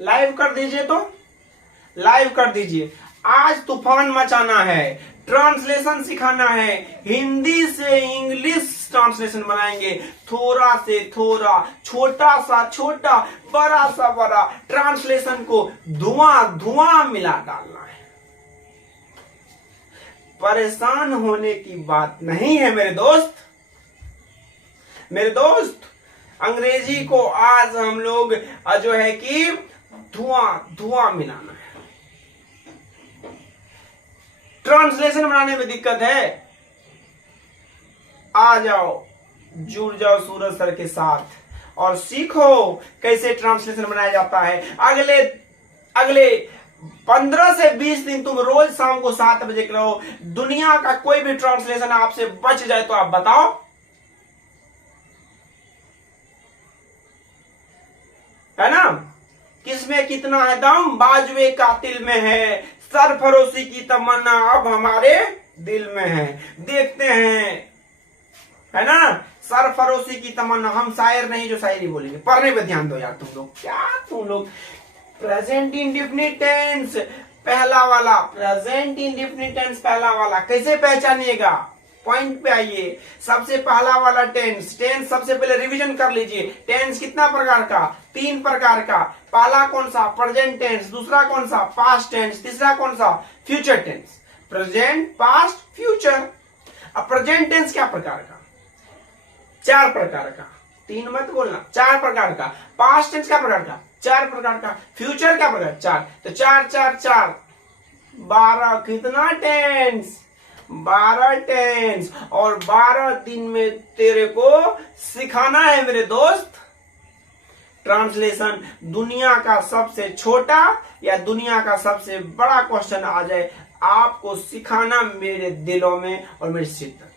Live कर दीजिए, तो लाइव कर दीजिए। आज तूफान मचाना है, ट्रांसलेशन सिखाना है, हिंदी से इंग्लिश ट्रांसलेशन बनाएंगे, थोड़ा से थोड़ा, छोटा सा छोटा, बड़ा सा बड़ा ट्रांसलेशन को धुआं धुआं मिला डालना है। परेशान होने की बात नहीं है मेरे दोस्त। मेरे दोस्त, अंग्रेजी को आज हम लोग जो है कि धुआं धुआं मिलाना है। ट्रांसलेशन बनाने में दिक्कत है, आ जाओ, जुड़ जाओ सूरज सर के साथ और सीखो कैसे ट्रांसलेशन बनाया जाता है। अगले 15 से 20 दिन तुम रोज शाम को 7 बजे करो। दुनिया का कोई भी ट्रांसलेशन आपसे बच जाए तो आप बताओ। है ना? किसमें कितना है दम, बाजुए कातिल में है, सरफरोशी की तमन्ना अब हमारे दिल में है। देखते हैं, है ना? सरफरोशी की तमन्ना। हम शायर नहीं जो शायरी बोलेंगे। पढ़ने पे ध्यान दो यार तुम लोग। क्या तुम लोग प्रेजेंट इंडेफिनिट टेंस पहला वाला, प्रेजेंट इंडेफिनिट टेंस पहला वाला कैसे पहचानिएगा? पॉइंट पे आइए। सबसे पहला वाला टेंस सबसे पहले रिवीजन कर लीजिए। टेंस कितना प्रकार का? 3 प्रकार का। पहला कौन सा? Present tense. दूसरा कौन सा? Past tense. तीसरा कौन सा? Future tense. Present, past, future. अब प्रेजेंट टेंस क्या प्रकार का? 4 प्रकार का। 3 मत बोलना, 4 प्रकार का। पास्ट टेंस क्या प्रकार का? 4 प्रकार का। फ्यूचर क्या प्रकार? 4। तो 4 4 4 12। कितना टेंस? 12 टेंस। और 12 दिन में तेरे को सिखाना है मेरे दोस्त ट्रांसलेशन। दुनिया का सबसे छोटा या दुनिया का सबसे बड़ा क्वेश्चन आ जाए, आपको सिखाना मेरे दिलों में और मेरी शिद्दत,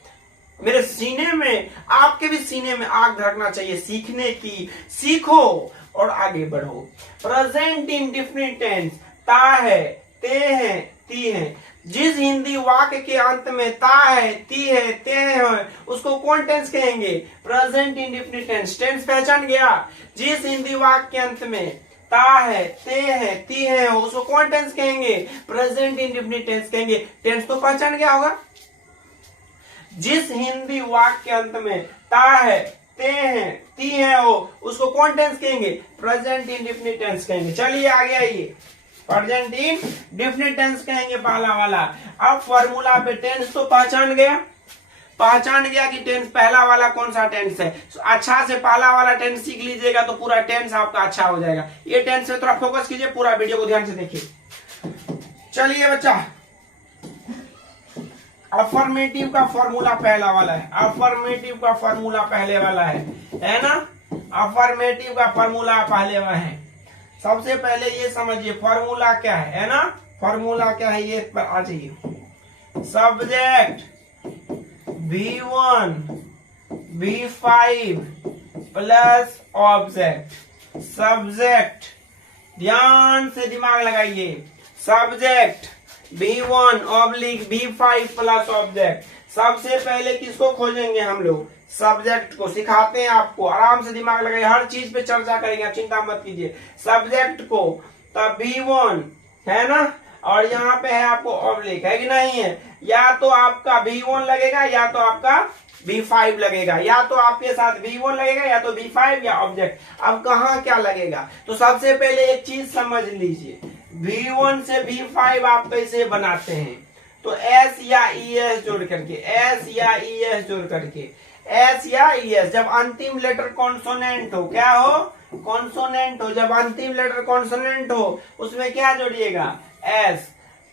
मेरे सीने में। आपके भी सीने में आग धड़कना चाहिए सीखने की। सीखो और आगे बढ़ो। प्रेजेंट इंडेफिनिट टेंस ता है, ते है, ती है। जिस हिंदी वाक्य के अंत में ता है, ती है, ते है उसको कौन टेंस कहेंगे? Present indefinite tense. टेंस पहचान गया? जिस हिंदी वाक्य के अंत में ता है, ते है, ती है उसको कौन टेंस कहेंगे? प्रेजेंट इंडेफिनिट टेंस कहेंगे। टेंस तो पहचान गया होगा। जिस हिंदी वाक्य के अंत में ता है, ते है, ती है उसको कौन टेंस कहेंगे? प्रेजेंट इंडेफिनिट टेंस कहेंगे। चलिए आगे आइए। प्रेजेंट इंडेफिनिट टेंस कहेंगे पहला वाला। अब फॉर्मूला पे टेंस तो पहचान गया कि टेंस पहला वाला कौन सा टेंस है। अच्छा से पहला वाला टेंस सीख लीजिएगा तो पूरा टेंस आपका अच्छा हो जाएगा। ये टेंस पे थोड़ा फोकस कीजिए, पूरा वीडियो को ध्यान से देखिए। चलिए बच्चा, अफर्मेटिव का फॉर्मूला पहला वाला है। अफर्मेटिव का फॉर्मूला पहले वाला है ना? अफर्मेटिव का फॉर्मूला पहले वाला है। सबसे पहले ये समझिए फॉर्मूला क्या है ना? फॉर्मूला क्या है ये पर आ जाइए। Subject V1 V5 plus object. Subject, ध्यान से दिमाग लगाइए। Subject V1 oblique V5 plus object. सबसे पहले किसको खोजेंगे हम लोग? सब्जेक्ट को। सिखाते हैं आपको, आराम से दिमाग लगाइए, हर चीज पे चर्चा करेंगे, आप चिंता मत कीजिए। सब्जेक्ट को तब V1 है ना, और यहाँ पे है आपको ऑब्लिक, है कि नहीं है? या तो आपका V1 लगेगा या तो आपका V5 लगेगा, या तो आपके साथ V1 लगेगा या तो V5 या ऑब्जेक्ट। अब कहाँ क्या लगेगा? तो सबसे पहले एक चीज समझ लीजिए, V1 से V5 आप कैसे बनाते हैं? तो S या ES जोड़ करके, S या ES जोड़ करके, S या ES जब अंतिम लेटर कॉन्सोनेंट हो, क्या हो? कॉन्सोनेंट हो। जब अंतिम लेटर कॉन्सोनेंट हो उसमें क्या जोड़िएगा? S।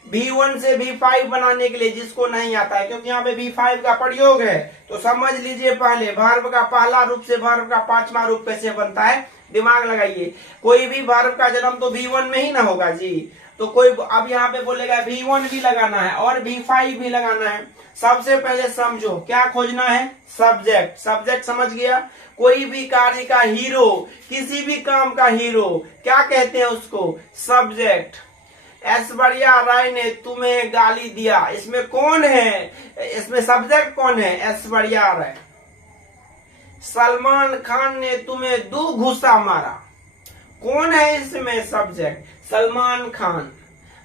V1 से V5 बनाने के लिए जिसको नहीं आता है, क्योंकि यहाँ पे V5 का प्रयोग है, तो समझ लीजिए पहले वर्ब का पहला रूप से वर्ब का 5वां रूप कैसे बनता है, दिमाग लगाइए। कोई भी वर्ब का जन्म तो V1 में ही ना होगा जी। तो कोई अब यहाँ पे बोलेगा V1 भी लगाना है और V5 भी लगाना है। सबसे पहले समझो क्या खोजना है? सब्जेक्ट। सब्जेक्ट समझ गया? कोई भी कार्य का हीरो, किसी भी काम का हीरो क्या कहते हैं उसको? सब्जेक्ट। ऐश्वर्या राय ने तुम्हें गाली दिया, इसमें कौन है? इसमें सब्जेक्ट कौन है? ऐश्वर्या राय। सलमान खान ने तुम्हें 2 घूसा मारा, कौन है इसमें सब्जेक्ट? सलमान खान।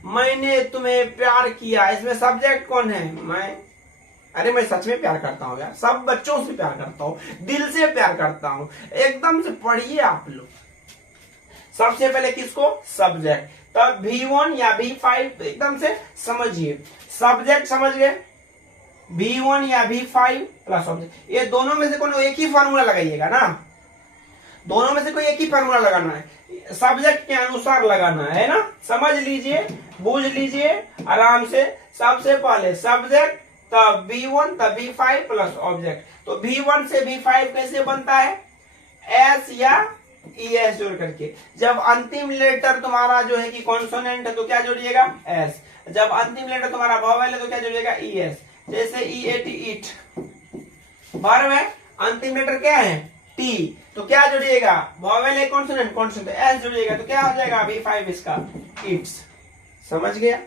मैंने तुम्हें प्यार किया, इसमें सब्जेक्ट कौन है? मैं। अरे मैं सच में प्यार करता हूँ यार, सब बच्चों से प्यार करता हूँ, दिल से प्यार करता हूँ। एकदम से पढ़िए आप लोग। सबसे पहले किसको? सब्जेक्ट। तब V1 या V5 एकदम से समझिए। सब्जेक्ट समझ गए, V1 या V5 प्लस ऑब्जेक्ट। ये दोनों में से कोई एक ही फॉर्मूला लगाइएगा ना, दोनों में से कोई एक ही फॉर्मूला लगाना है, सब्जेक्ट के अनुसार लगाना है ना। समझ लीजिए, बूझ लीजिए आराम से। सबसे पहले सब्जेक्ट, तब V1 तब V5 प्लस ऑब्जेक्ट। तो V1 से V5 कैसे बनता है? S या ES जोड़ करके। जब अंतिम लेटर तुम्हारा जो है कि कॉन्सोनेंट है तो क्या जोड़िएगा? S। जब अंतिम लेटर तुम्हारा वॉवेल है तो क्या जोड़िएगा? ES। जैसे EAT ईट, वर्ब है, अंतिम लेटर क्या है? T, तो क्या जोड़िएगा? वॉवेल है, कॉन्सोनेंट, कॉन्सोनेंट तो S जोड़िएगा, तो क्या हो जाएगा? V5 इसका इट्स। समझ गया?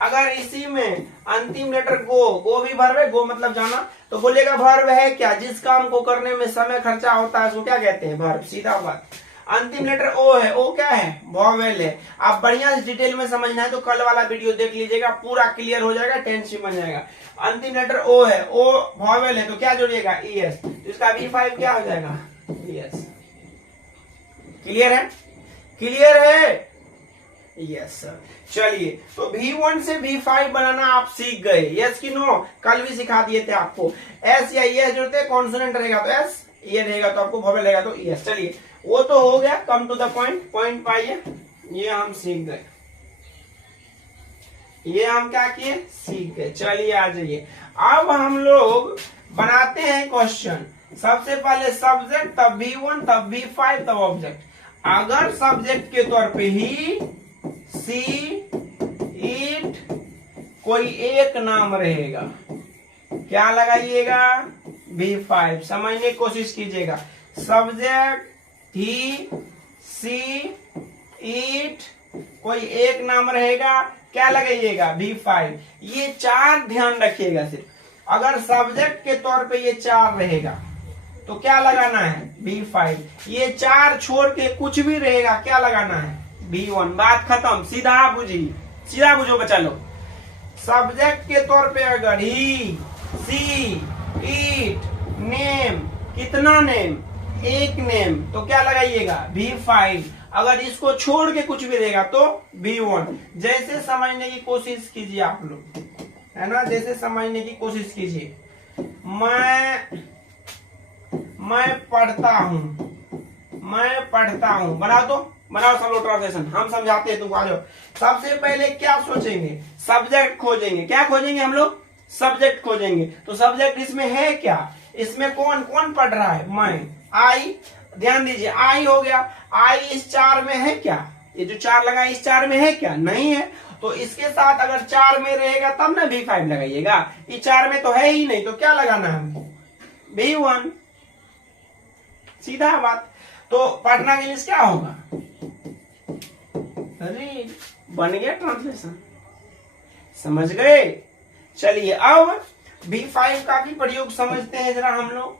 अगर इसी में अंतिम लेटर गो भी वर्ब है, गो मतलब जाना, तो बोलेगा वर्ब है क्या? जिस काम को करने में समय खर्चा होता है उसको क्या कहते हैं? वर्ब। सीधा बात। अंतिम लेटर ओ है, ओ क्या है? वॉवेल है। आप बढ़िया से डिटेल में समझना है तो कल वाला वीडियो देख लीजिएगा, पूरा क्लियर हो जाएगा, टेंशन बन जाएगा। अंतिम लेटर ओ है, ओ वॉवेल है, तो क्या जोड़िएगा? ES। तो इसका V5 क्या हो जाएगा? ES। क्लियर है? क्लियर है? Yes sir. चलिए, तो V1 से V5 बनाना आप सीख गए, यस कि नो? कल भी सिखा दिए थे आपको। S या ES जोड़ते हैं, कॉन्सोनेंट रहेगा तो S, ये रहेगा तो आपको वॉवेल रहेगा तो ES। चलिए, वो तो हो गया। Come to the point, point पाइए। ये हम सीख गए, ये हम क्या किए? सीख गए। चलिए आ जाइए, अब हम लोग बनाते हैं क्वेश्चन। सबसे पहले सब्जेक्ट, तब V1 तब V5 तब ऑब्जेक्ट। अगर सब्जेक्ट के तौर पे ही, सी, इट, कोई एक नाम रहेगा, क्या लगाइएगा? V5। समझने की कोशिश कीजिएगा। सब्जेक्ट, ही, सी, इट, कोई एक नाम रहेगा, क्या लगाइएगा? V5। ये चार ध्यान रखिएगा सिर्फ। अगर सब्जेक्ट के तौर पे ये चार रहेगा तो क्या लगाना है? V5। ये चार छोड़ के कुछ भी रहेगा, क्या लगाना है? V1। बात खत्म। सीधा बुझी, सीधा बुझो बच्चा लोग। सब्जेक्ट के तौर पे अगर ही, सी, इट, नेम, कितना नेम? एक नेम, तो क्या लगाइएगा? V5। अगर इसको छोड़ के कुछ भी रहेगा तो V1। जैसे समझने की कोशिश कीजिए आप लोग, है ना, जैसे समझने की कोशिश कीजिए। मैं पढ़ता हूं, मैं पढ़ता हूं। बना दो, बनाओ सब लोग ट्रांसलेशन, हम समझाते हैं तुमको। आ जाओ। सबसे पहले क्या सोचेंगे? सब्जेक्ट खोजेंगे। क्या खोजेंगे हम लोग? सब्जेक्ट खोजेंगे। तो सब्जेक्ट इसमें है क्या? इसमें कौन कौन पढ़ रहा है? मैं, आई। ध्यान दीजिए, आई हो गया। आई इस चार में है क्या? ये जो चार लगा इस चार में है क्या? नहीं है। तो इसके साथ अगर चार में रहेगा तब ना V5 लगाइएगा। ये चार में तो है ही नहीं, तो क्या लगाना है? V1। सीधा बात। तो पढ़ना के लिए क्या होगा? रीड। बन गया ट्रांसलेशन। समझ गए? चलिए, अब V5 का भी प्रयोग समझते हैं जरा हम लोग,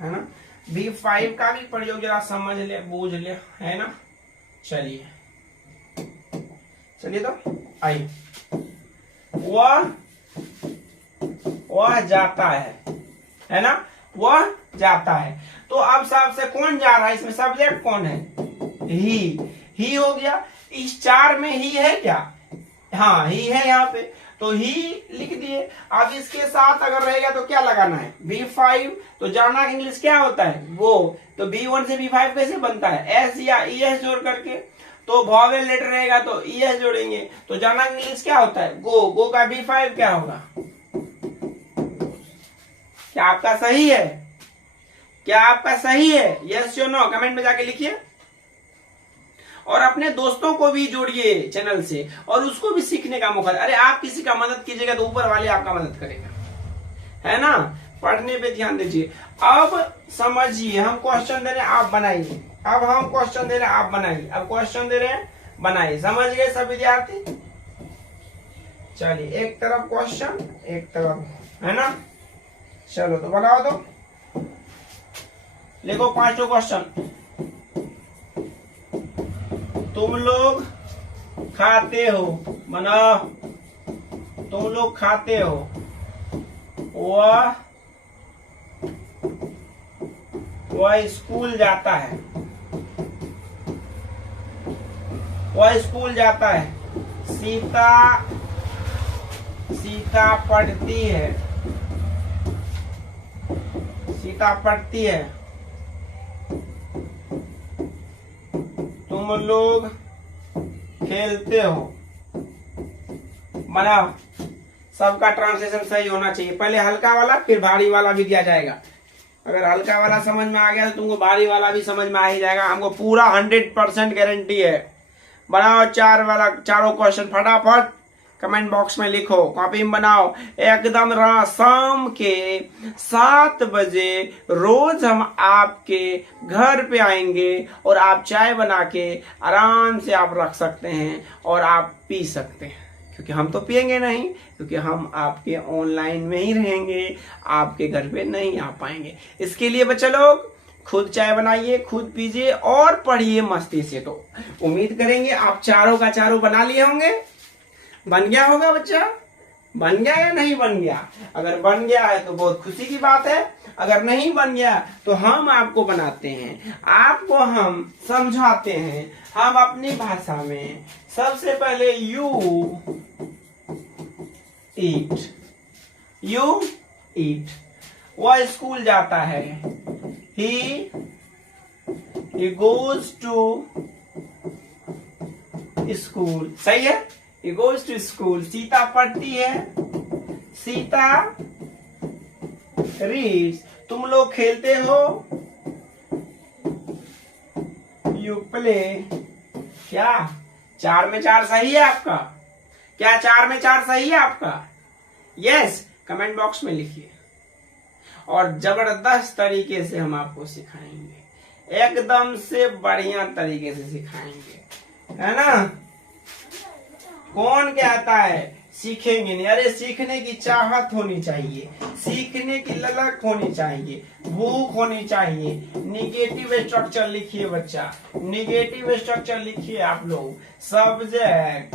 है ना। V5 का भी प्रयोग जरा समझ ले, बूझ ले, है ना। चलिए तो आइए। वह जाता है ना, वह जाता है। तो अब सबसे कौन जा रहा है? इसमें सब्जेक्ट कौन है? ही हो गया। इस चार में ही है क्या? हाँ, ही है यहाँ पे, तो ही लिख दिए। अब इसके साथ अगर रहेगा तो क्या लगाना है? V5। तो जाना इंग्लिश क्या होता है? वो। तो V1 से V5 कैसे बनता है? S या ES जोड़ करके। तो वॉवेल लेटर रहेगा तो ES जोड़ेंगे। तो जाना इंग्लिश क्या होता है? गो का V5 क्या होगा? क्या आपका सही है? क्या आपका सही है? यस या नो कमेंट में जाके लिखिए। और अपने दोस्तों को भी जोड़िए चैनल से, और उसको भी सीखने का मौका। अरे आप किसी का मदद कीजिएगा तो ऊपर वाले आपका मदद करेगा, है ना। पढ़ने पे ध्यान दीजिए। अब समझिए, हम क्वेश्चन दे रहे हैं, आप बनाइए। अब हम क्वेश्चन दे रहे हैं, आप बनाइए। अब क्वेश्चन दे रहे हैं, बनाइए। समझ गए सब विद्यार्थी? चलिए, एक तरफ क्वेश्चन, एक तरफ, है ना। चलो तो बनाओ, तो लिखो 5 क्वेश्चन। तुम लोग खाते हो, बनाओ, तुम लोग खाते हो। वह स्कूल जाता है, वह स्कूल जाता है। सीता पढ़ती है, सीता पढ़ती है। तुम लोग खेलते हो। बनाओ, सबका ट्रांसलेशन सही होना चाहिए। पहले हल्का वाला फिर भारी वाला भी दिया जाएगा। अगर हल्का वाला समझ में आ गया तो तुमको भारी वाला भी समझ में आ ही जाएगा। हमको पूरा 100% गारंटी है। बनाओ चारों क्वेश्चन फटाफट कमेंट बॉक्स में लिखो, कॉपी में बनाओ। एकदम शाम के 7 बजे रोज हम आपके घर पे आएंगे और आप चाय बना के आराम से आप रख सकते हैं और आप पी सकते हैं, क्योंकि हम तो पिएंगे नहीं, क्योंकि हम आपके ऑनलाइन में ही रहेंगे, आपके घर पे नहीं आ पाएंगे। इसके लिए बच्चे लोग खुद चाय बनाइए, खुद पीजिए और पढ़िए मस्ती से। तो उम्मीद करेंगे आप चारों का चारों बना लिए होंगे। बन गया होगा बच्चा? बन गया या नहीं बन गया? अगर बन गया है तो बहुत खुशी की बात है। अगर नहीं बन गया तो हम आपको बनाते हैं, आपको हम समझाते हैं, हम अपनी भाषा में। सबसे पहले यू ईट, वह स्कूल जाता है। ही गोज टू स्कूल, सही है। He goes to school. Sita पढ़ती है, सीता रीड्स। तुम लोग खेलते हो, यू प्ले। क्या 4 में 4 सही है आपका? क्या 4 में 4 सही है आपका? यस, कमेंट बॉक्स में लिखिए। और जबरदस्त तरीके से हम आपको सिखाएंगे, एकदम से बढ़िया तरीके से सिखाएंगे, है ना? कौन कहता है सीखेंगे नहीं? अरे सीखने की चाहत होनी चाहिए, सीखने की ललक होनी चाहिए, भूख होनी चाहिए। निगेटिव स्ट्रक्चर लिखिए बच्चा, निगेटिव स्ट्रक्चर लिखिए आप लोग। Subject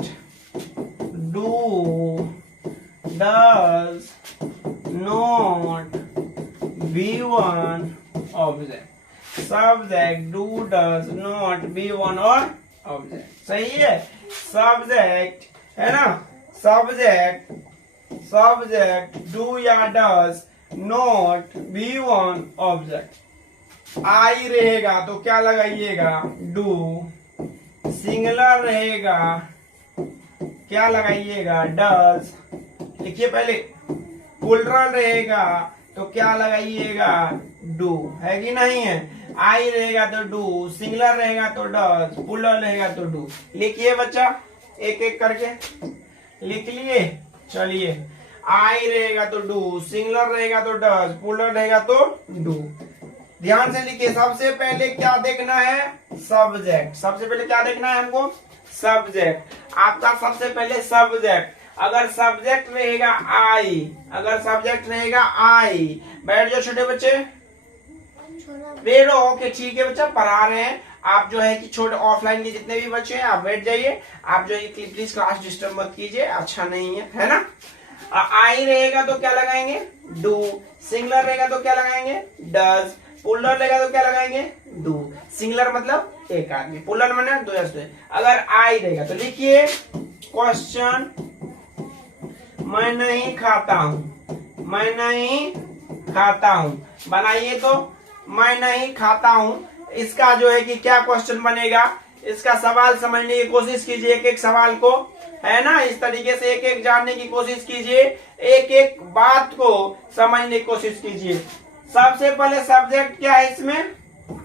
do does not V1 object. Subject do does not V1 और ऑब्जेक्ट, सही है। सब्जेक्ट है ना, सब्जेक्ट डू या डज नॉट V1 ऑब्जेक्ट। आई रहेगा तो क्या लगाइएगा? डू। सिंगुलर रहेगा क्या लगाइएगा? डज। लिखिए पहले। प्लूरल रहेगा तो क्या लगाइएगा? डू। है कि नहीं है? आई रहेगा तो डू, सिंगुलर रहेगा तो डज, प्लूरल रहेगा तो डू। लिखिए बच्चा, एक एक करके लिख लिए। चलिए, आई रहेगा तो डू, सिंगुलर रहेगा तो डज, प्लूरल रहेगा तो डू। ध्यान से लिखिए। सबसे पहले क्या देखना है? सब्जेक्ट। सबसे पहले क्या देखना है हमको? सब्जेक्ट। आपका सबसे पहले सब्जेक्ट। अगर सब्जेक्ट रहेगा आई, अगर सब्जेक्ट रहेगा आई, बैठ जाओ छोटे बच्चे, बैठो। ओके ठीक है बच्चा, पढ़ा रहे हैं आप। जो है कि छोटे ऑफलाइन के जितने भी बच्चे हैं आप बैठ जाइए। आप जो है प्लीज क्लास डिस्टर्ब मत कीजिए, अच्छा नहीं है ना? आई रहेगा तो क्या लगाएंगे? डू। सिंगुलर रहेगा तो क्या लगाएंगे? डज। प्लूरल रहेगा तो क्या लगाएंगे? डू। सिंगुलर मतलब एक आदमी, प्लूरल मतलब दो या से। अगर आई रहेगा तो लिखिए क्वेश्चन, मैं नहीं खाता हूं, मैं नहीं खाता हूं। बनाइए तो, मैं नहीं खाता हूं। इसका जो है कि क्या क्वेश्चन बनेगा? इसका सवाल समझने की कोशिश कीजिए, एक एक सवाल को, है ना? इस तरीके से एक एक जानने की कोशिश कीजिए, एक एक बात को समझने की कोशिश कीजिए। सबसे पहले सब्जेक्ट क्या है इसमें?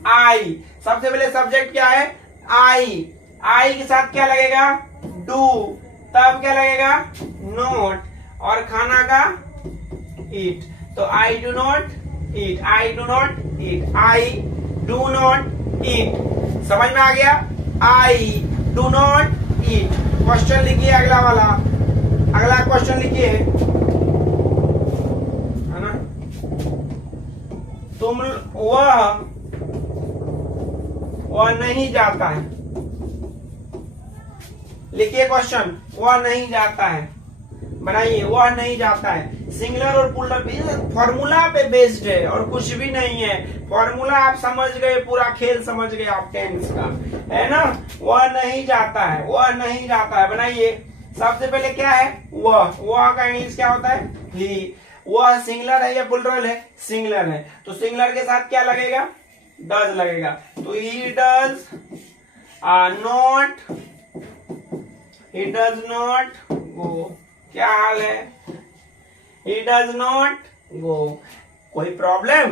आई। सबसे पहले सब्जेक्ट क्या है? आई। आई के साथ क्या लगेगा? डू। तब क्या लगेगा? नोट। और खाना का ईट। तो I do not eat, I do not eat, I do not eat. समझ में आ गया? I do not eat. Question लिखिए अगला वाला, अगला क्वेश्चन लिखिए, है ना? तुम वह नहीं जाता है, लिखिए क्वेश्चन, वह नहीं जाता है, बनाइए, वह नहीं जाता है। सिंगुलर और प्लूरल भी फॉर्मूला पे बेस्ड है और कुछ भी नहीं है। फॉर्मूला आप समझ गए, पूरा खेल समझ गए आप टेंस का, है ना। वह नहीं जाता है, वह नहीं जाता है, बनाइए। सबसे पहले क्या है, वह का इंग्लिश क्या होता है, ही। वह सिंगुलर है या प्लूरल है, सिंगुलर है, तो सिंगुलर के साथ क्या लगेगा, डज लगेगा। तो he does not, he does not go. क्या हाल है, he does not go। कोई प्रॉब्लम?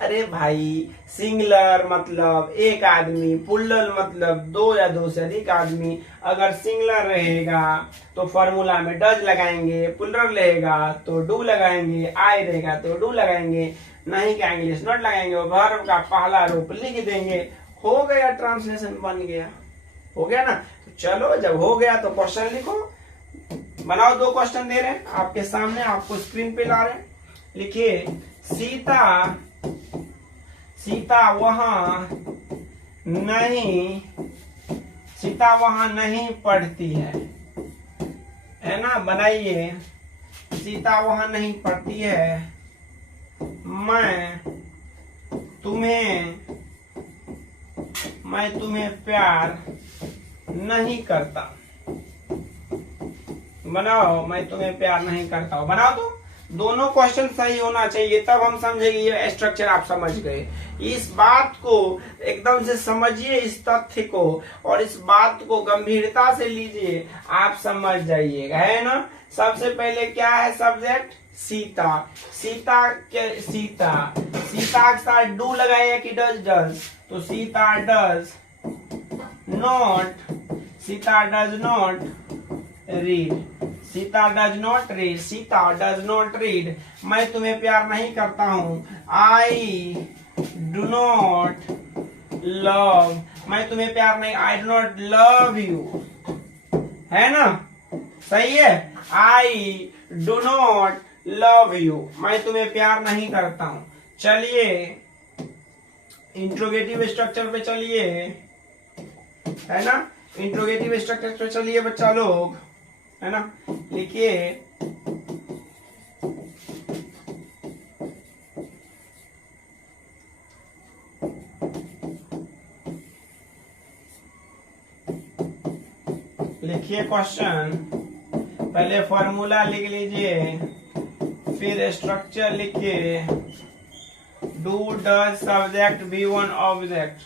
अरे भाई, सिंगुलर मतलब एक आदमी, प्लूरल मतलब दो या दो से अधिक आदमी। अगर सिंगुलर रहेगा तो फॉर्मूला में डज लगाएंगे, प्लूरल रहेगा तो डू लगाएंगे, आई रहेगा तो डू लगाएंगे, नहीं क्या इंग्लिश नॉट लगाएंगे, और वर्ब का पहला रूप लिख देंगे। हो गया, ट्रांसलेशन बन गया, हो गया ना। तो चलो, जब हो गया तो क्वेश्चन लिखो, बनाओ। दो क्वेश्चन दे रहे हैं आपके सामने, आपको स्क्रीन पे ला रहे हैं। लिखिए, सीता वहां नहीं पढ़ती है ना। बनाइए, सीता वहां नहीं पढ़ती है, मैं तुम्हें प्यार नहीं करता। बनाओ, मैं तुम्हें प्यार नहीं करता हूं। बनाओ। तो दोनों क्वेश्चन सही होना चाहिए, तब हम समझेंगे ये स्ट्रक्चर आप समझ गए। इस बात को एकदम से समझिए, इस तथ्य को, और इस बात को गंभीरता से लीजिए, आप समझ जाइएगा, है ना। सबसे पहले क्या है सब्जेक्ट, सीता। सीता के साथ डू लगाए कि डज, तो Sita does not read. Sita does not read. मैं तुम्हें प्यार नहीं करता हूँ, आई डू नॉट लव। मैं तुम्हें प्यार नहीं, I do not love you, है ना, सही है। I do not love you, मैं तुम्हें प्यार नहीं करता हूँ। चलिए इंट्रोगेटिव स्ट्रक्चर पे चलिए, है ना। इंट्रोगेटिव स्ट्रक्चर पे चलिए बच्चा लोग, है ना। लिखिए, क्वेश्चन। पहले फॉर्मूला लिख लीजिए, फिर स्ट्रक्चर लिखिए। Do does subject V1 object,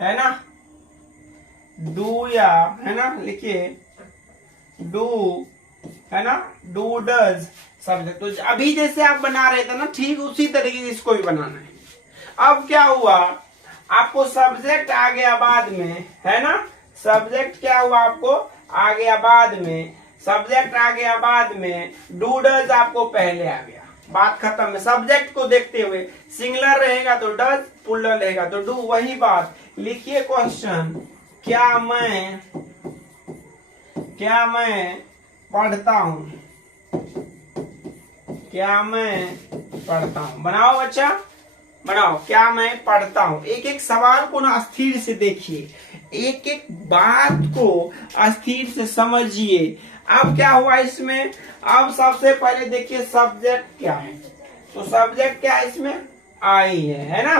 है ना। डू या, है ना, लिखिए डू, है ना, डू डज सब्जेक्ट। तो अभी जैसे आप बना रहे थे ना, ठीक उसी तरीके से इसको भी बनाना है। अब क्या हुआ, आपको सब्जेक्ट आ गया बाद में, है ना। सब्जेक्ट क्या हुआ, आपको आ गया बाद में, सब्जेक्ट आ गया बाद में, डू डज आपको पहले आ गया, बात खत्म है। सब्जेक्ट को देखते हुए सिंगुलर रहेगा तो डज, प्लूरल रहेगा तो डू, वही बात। लिखिए क्वेश्चन, क्या मैं पढ़ता हूं, क्या मैं पढ़ता हूं। बनाओ बच्चा, बनाओ, क्या मैं पढ़ता हूं। एक एक सवाल को ना स्थिर से देखिए, एक एक बात को अस्थिर से समझिए। अब क्या हुआ इसमें, अब सबसे पहले देखिए सब्जेक्ट क्या है। तो सब्जेक्ट क्या है इसमें, आई है ना।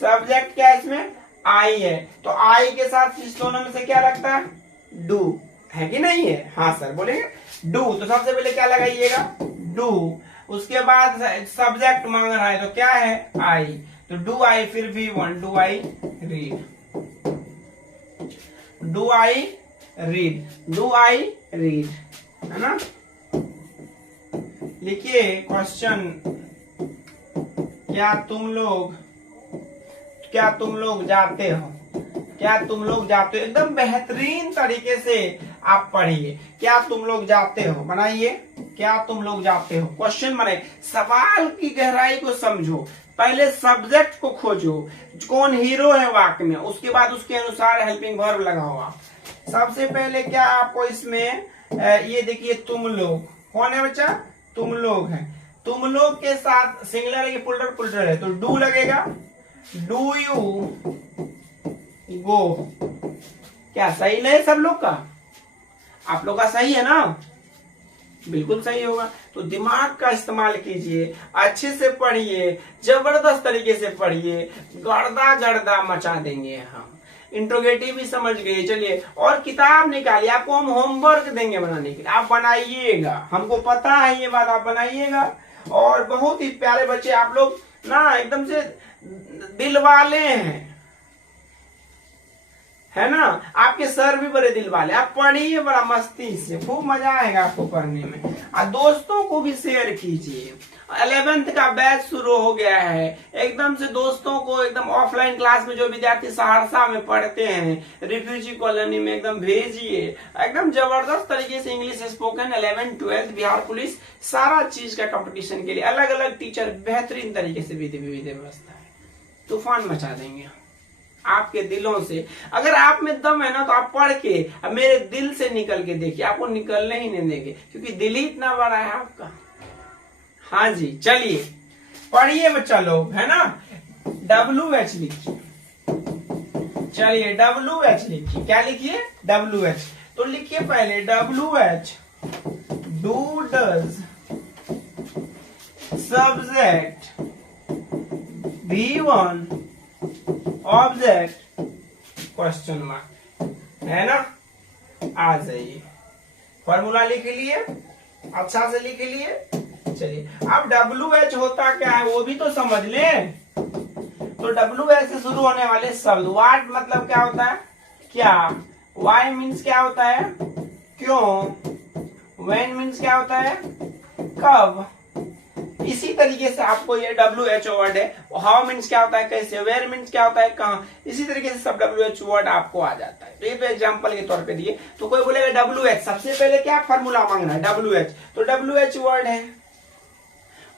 सब्जेक्ट क्या है इसमें, आई है। तो आई के साथ इस दोनों में से क्या लगता है, डू, है कि नहीं है। हाँ सर बोलेंगे डू, तो सबसे पहले क्या लगाइएगा, डू। उसके बाद सब्जेक्ट मांग रहा है तो क्या है, आई, तो डू आई, फिर V1 do I read, do I read, do I read, है ना। लिखिए क्वेश्चन, क्या तुम लोग जाते हो, क्या तुम लोग जाते हो। एकदम बेहतरीन तरीके से आप पढ़िए, क्या तुम लोग जाते हो। बनाइए, क्या तुम लोग जाते हो, क्वेश्चन बनाइए। सवाल की गहराई को समझो, पहले सब्जेक्ट को खोजो, कौन हीरो है वाक्य में, उसके बाद उसके अनुसार हेल्पिंग वर्ब लगाओ आप। सबसे पहले क्या आपको इसमें ये देखिए, तुम लोग, कौन है बच्चा, तुम लोग हैं। तुम लोग के साथ सिंगुलर है, पुलर पुलर है, तो डू लगेगा। Do you go. क्या सही नहीं सब लोग का? आप लोग का सही है ना? बिल्कुल सही होगा। तो दिमाग का इस्तेमाल कीजिए, अच्छे से पढ़िए, जबरदस्त तरीके से पढ़िए, गर्दा जर्दा मचा देंगे हम। इंट्रोगेटिव भी समझ गए। चलिए और किताब निकालिए, आपको हम होमवर्क देंगे बनाने के लिए, आप बनाइएगा, हमको पता है ये बात, आप बनाइएगा। और बहुत ही प्यारे बच्चे आप लोग ना, एकदम से दिल वाले हैं, है ना? आपके सर भी बड़े दिल वाले। आप पढ़िए बड़ा मस्ती से, खूब मजा आएगा आपको पढ़ने में। और दोस्तों को भी शेयर कीजिए। 11th का बैच शुरू हो गया है, एकदम से दोस्तों को एकदम ऑफलाइन क्लास में जो विद्यार्थी सहरसा में पढ़ते हैं रिफ्यूजी कॉलोनी में एकदम भेजिए। एकदम जबरदस्त तरीके से English spoken 11th 12th Bihar police सारा चीज का कंपटीशन के लिए अलग अलग टीचर बेहतरीन तरीके से विधि व्यवस्था है। तूफान मचा देंगे आपके दिलों से। अगर आप में दम है ना तो आप पढ़ के अब मेरे दिल से निकल के देखिए, आपको निकलने ही नहीं देंगे, क्योंकि दिल ही इतना बड़ा है आपका। हाँ जी, चलिए पढ़िए बच्चा लोग, है ना? WH लिखिए। चलिए WH लिखिए। क्या लिखिए? WH। तो लिखिए पहले WH, do does subject V1 object question mark, है ना? आ जाइए, फॉर्मूला लिख लिए, अच्छा से लिख लिए। चलिए अब WH होता क्या है वो भी तो समझ लें। तो WH से शुरू होने वाले शब्द, व्हाट मतलब क्या होता है? क्या। वाई मीन्स क्या होता है? क्यों। व्हेन मीन्स क्या होता है? कब। इसी तरीके से आपको ये WH वर्ड है। हाउ मीन्स क्या होता है? कैसे। वेयर मीन्स क्या होता है? कहाँ। इसी तरीके से सब WH वर्ड आपको आ जाता है। तो ये तो एग्जांपल के तौर पे दिए। तो कोई बोलेगा WH, सबसे पहले क्या फॉर्मूला मांगना है? WH। तो WH वर्ड है।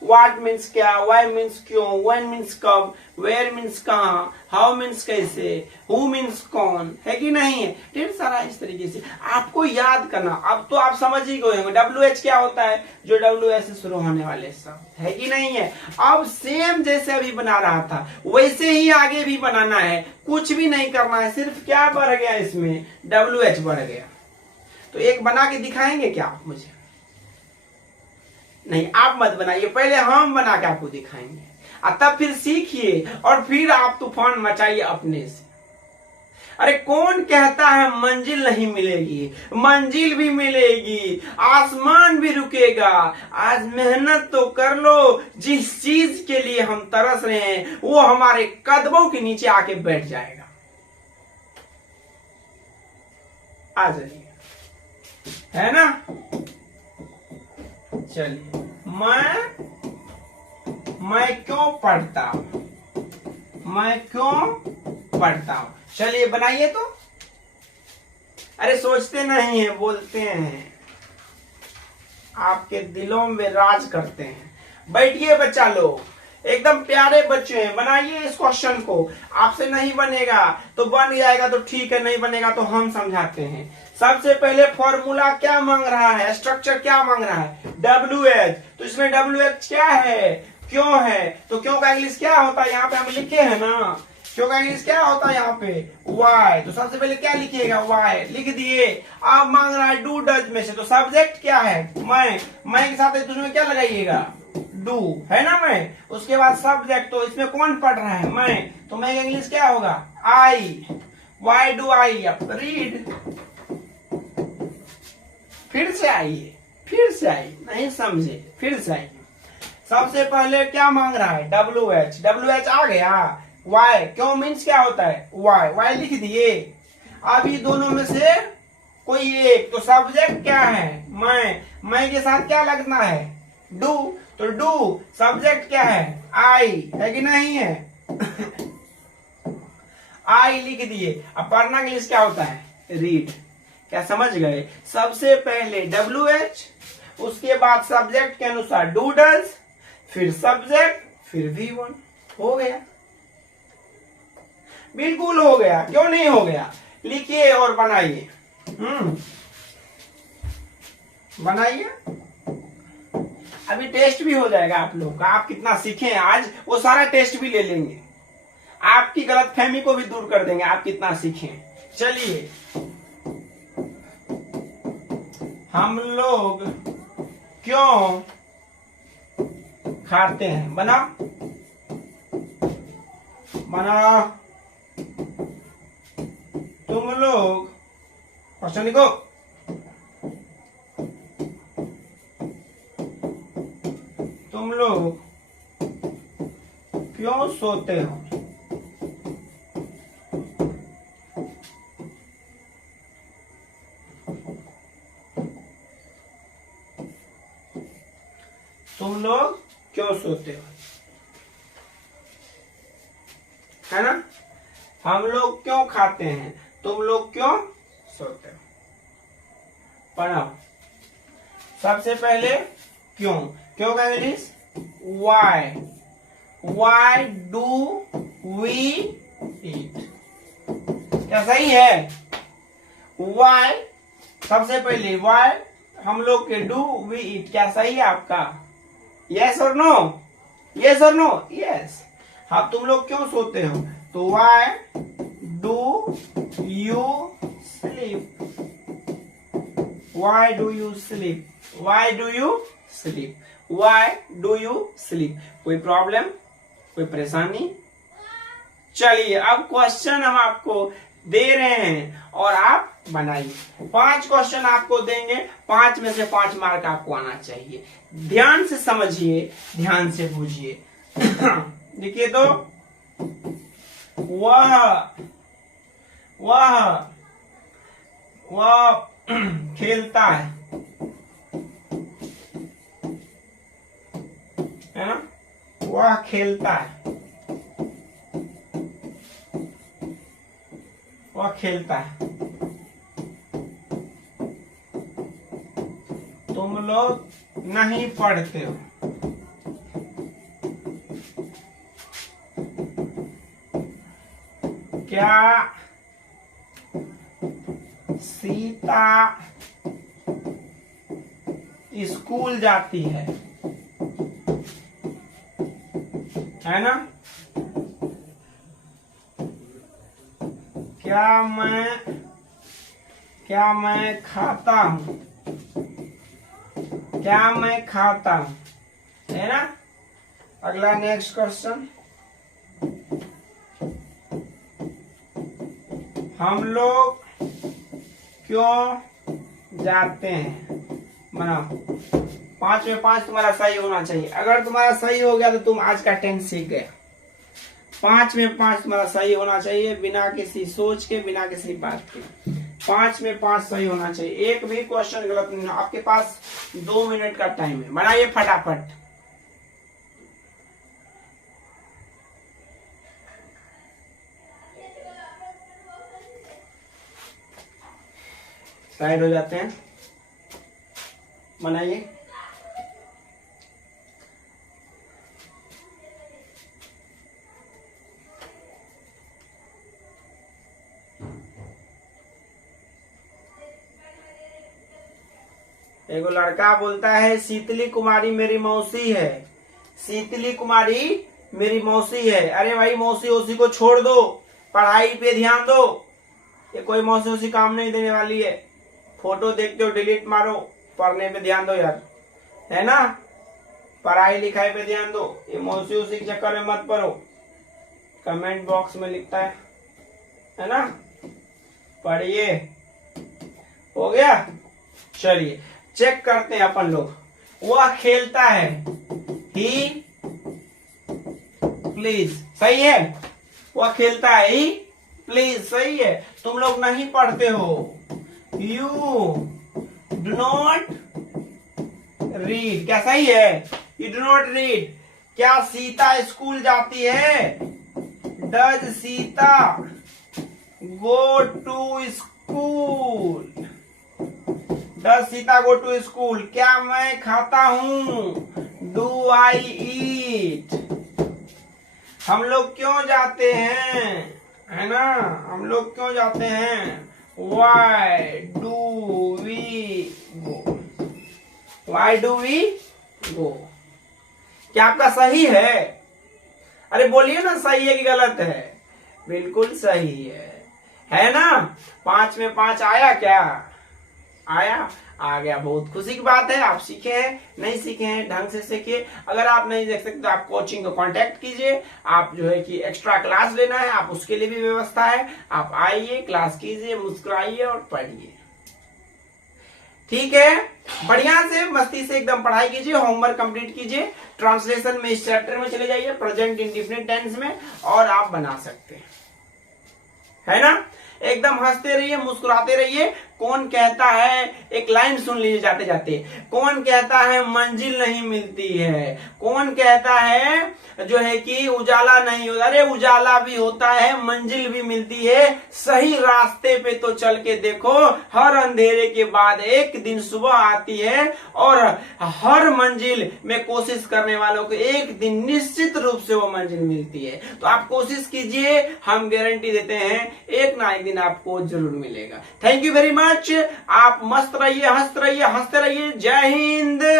व्हाट मीन्स क्या, वाई मीन्स क्यों, व्हेन मीन्स कब, वेयर मीन्स कहाँ, हाउ मीन्स कैसे, हु मीन्स कौन, है कि नहीं है? ढेर सारा इस तरीके से आपको याद करना। अब तो आप समझ ही गए होंगे WH क्या होता है, जो WH से शुरू होने वाले शब्द, है कि नहीं है? अब सेम जैसे अभी बना रहा था वैसे ही आगे भी बनाना है, कुछ भी नहीं करना है, सिर्फ क्या बढ़ गया इसमें? WH बढ़ गया। तो एक बना के दिखाएंगे क्या आप मुझे? नहीं, आप मत बनाइए, पहले हम बना के आपको दिखाएंगे, और तब फिर सीखिए और फिर आप तूफान मचाइए अपने से। अरे कौन कहता है मंजिल नहीं मिलेगी? मंजिल भी मिलेगी, आसमान भी रुकेगा। आज मेहनत तो कर लो, जिस चीज के लिए हम तरस रहे हैं वो हमारे कदमों के नीचे आके बैठ जाएगा। आ जाइए, है ना? चलिए, मैं क्यों पढ़ता हूं, मैं क्यों पढ़ता हूं। चलिए बनाइए तो। अरे सोचते नहीं है, बोलते हैं, आपके दिलों में राज करते हैं। बैठिए बच्चा लोग, एकदम प्यारे बच्चे हैं, बनाइए इस क्वेश्चन को। आपसे नहीं बनेगा तो बन जाएगा तो ठीक है, नहीं बनेगा तो हम समझाते हैं। सबसे पहले फॉर्मूला क्या मांग रहा है, स्ट्रक्चर क्या मांग रहा है? WH। तो इसमें WH क्या है? क्यों है। तो क्यों का इंग्लिश क्या होता है? यहाँ पे हम लिखे हैं ना, क्यों का इंग्लिश क्या होता है यहाँ पे? वाई। तो सबसे पहले क्या लिखिएगा? वाई लिख दिए। अब मांग रहा है डू डज में से, तो सब्जेक्ट क्या है? मैं के साथ उसमें क्या लगाइएगा? डू, है ना? मैं। उसके बाद सब्जेक्ट, तो इसमें कौन पढ़ रहा है? मैं। तो मैं इंग्लिश क्या होगा? I. Why do I read. फिर से आइए, फिर से आइए, नहीं समझे, फिर से आइए। सबसे पहले क्या मांग रहा है? WH। WH आ गया। वाई, क्यों मीन्स क्या होता है? वाई। वाई लिख दिए। अभी दोनों में से कोई एक, तो सब्जेक्ट क्या है? मैं के साथ क्या लगना है? डू। तो डू, सब्जेक्ट क्या है? आई, है कि नहीं है? आई लिख दिए। अब पढ़ना के लिए क्या होता है? रीड। क्या समझ गए? सबसे पहले WH, उसके बाद सब्जेक्ट के अनुसार डू डज, फिर सब्जेक्ट, फिर V1। हो गया, बिल्कुल हो गया, क्यों नहीं हो गया? लिखिए और बनाइए। बनाइए। अभी टेस्ट भी हो जाएगा आप लोग का, आप कितना सीखे हैं आज वो सारा टेस्ट भी ले लेंगे, आपकी गलतफहमी को भी दूर कर देंगे, आप कितना सीखे। चलिए हम लोग क्यों खाते हैं, बना तुम लोग क्वेश्चन लिखो। तुम लोग क्यों सोते हो? तुम लोग क्यों सोते हो, है ना। हम लोग क्यों खाते हैं, तुम लोग क्यों सोते हो। पढ़ो सबसे पहले क्यों, क्यों का English why, why do we eat, क्या सही है। वाई सबसे पहले, वाई हम लोग के, डू वी ईट क्या सही है आपका, यस और नो, यस और नो, यस। हाँ तुम लोग क्यों सोते हो, तो why do you sleep, why do you sleep, why do you sleep, why do you sleep. कोई प्रॉब्लम, कोई परेशानी। चलिए अब क्वेश्चन हम आपको दे रहे हैं और आप बनाइए। 5 क्वेश्चन आपको देंगे, 5 में से 5 मार्क आपको आना चाहिए। ध्यान से समझिए, ध्यान से बूझिए। देखिए तो वह खेलता है ना, वह खेलता है, वह खेलता है। तुम लोग नहीं पढ़ते हो, क्या सीता स्कूल जाती है ना। क्या मैं खाता हूं, क्या मैं खाता हूं, है ना। अगला नेक्स्ट क्वेश्चन, हम लोग क्यों जाते हैं, बनाओ। 5 में 5 तुम्हारा सही होना चाहिए। अगर तुम्हारा सही हो गया तो तुम आज का 10 सीख गए। 5 में 5 तुम्हारा सही होना चाहिए, बिना किसी सोच के, बिना किसी बात के। 5 में 5 सही होना चाहिए, एक भी क्वेश्चन गलत नहीं। आपके पास 2 मिनट का टाइम है, बनाइए फटाफट। साइड हो जाते हैं, बनाइए। एगो लड़का बोलता है शीतली कुमारी मेरी मौसी है, शीतली कुमारी मेरी मौसी है। अरे भाई मौसी उसी को छोड़ दो, पढ़ाई पे ध्यान दो। ये कोई मौसी उसी काम नहीं देने वाली है। फोटो देखते हो डिलीट मारो, पढ़ने पे ध्यान दो यार, है ना। पढ़ाई लिखाई पे ध्यान दो, ये मौसी उसी के चक्कर में मत पड़ो। कमेंट बॉक्स में लिखता है ना। पढ़िए, हो गया। चलिए चेक करते हैं अपन लोग। वह खेलता है, ही प्लीज, सही है। वह खेलता है, ही प्लीज, सही है। तुम लोग नहीं पढ़ते हो, यू डू नॉट रीड, क्या सही है। You do not read. क्या सीता स्कूल जाती है, does Sita go to school, does Sita go to school. क्या मैं खाता हूं, डू आई ईट। हम लोग क्यों जाते हैं, है ना, हम लोग क्यों जाते हैं, why do we go, why do we गो। क्या आपका सही है? अरे बोलिए ना, सही है कि गलत है? बिल्कुल सही है ना? 5 में 5 आया क्या? आया, आ गया। बहुत खुशी की बात है। आप सीखे हैं, नहीं सीखे हैं ढंग से सीखिए। अगर आप नहीं देख सकते तो आप कोचिंग को कांटेक्ट कीजिए। आप जो है कि एक्स्ट्रा क्लास लेना है, आप उसके लिए भी व्यवस्था है। आप आइए, क्लास कीजिए, मुस्कुराइए और पढ़िए। ठीक है, बढ़िया से मस्ती से एकदम पढ़ाई कीजिए, होमवर्क कंप्लीट कीजिए। ट्रांसलेशन में इस चैप्टर में चले जाइए, प्रेजेंट इंडिफिनिट टेंस में, और आप बना सकते हैं, है ना? एकदम हंसते रहिए, मुस्कुराते रहिए। कौन कहता है, एक लाइन सुन लीजिए जाते जाते, कौन कहता है मंजिल नहीं मिलती है? कौन कहता है जो है कि उजाला नहीं होता? अरे उजाला भी होता है, मंजिल भी मिलती है। सही रास्ते पे तो चल के देखो, हर अंधेरे के बाद एक दिन सुबह आती है, और हर मंजिल में कोशिश करने वालों को एक दिन निश्चित रूप से वो मंजिल मिलती है। तो आप कोशिश कीजिए, हम गारंटी देते हैं एक ना एक दिन आपको जरूर मिलेगा। Thank you very much. आप मस्त रहिए, हंसते रहिए, हंसते रहिए। जय हिंद।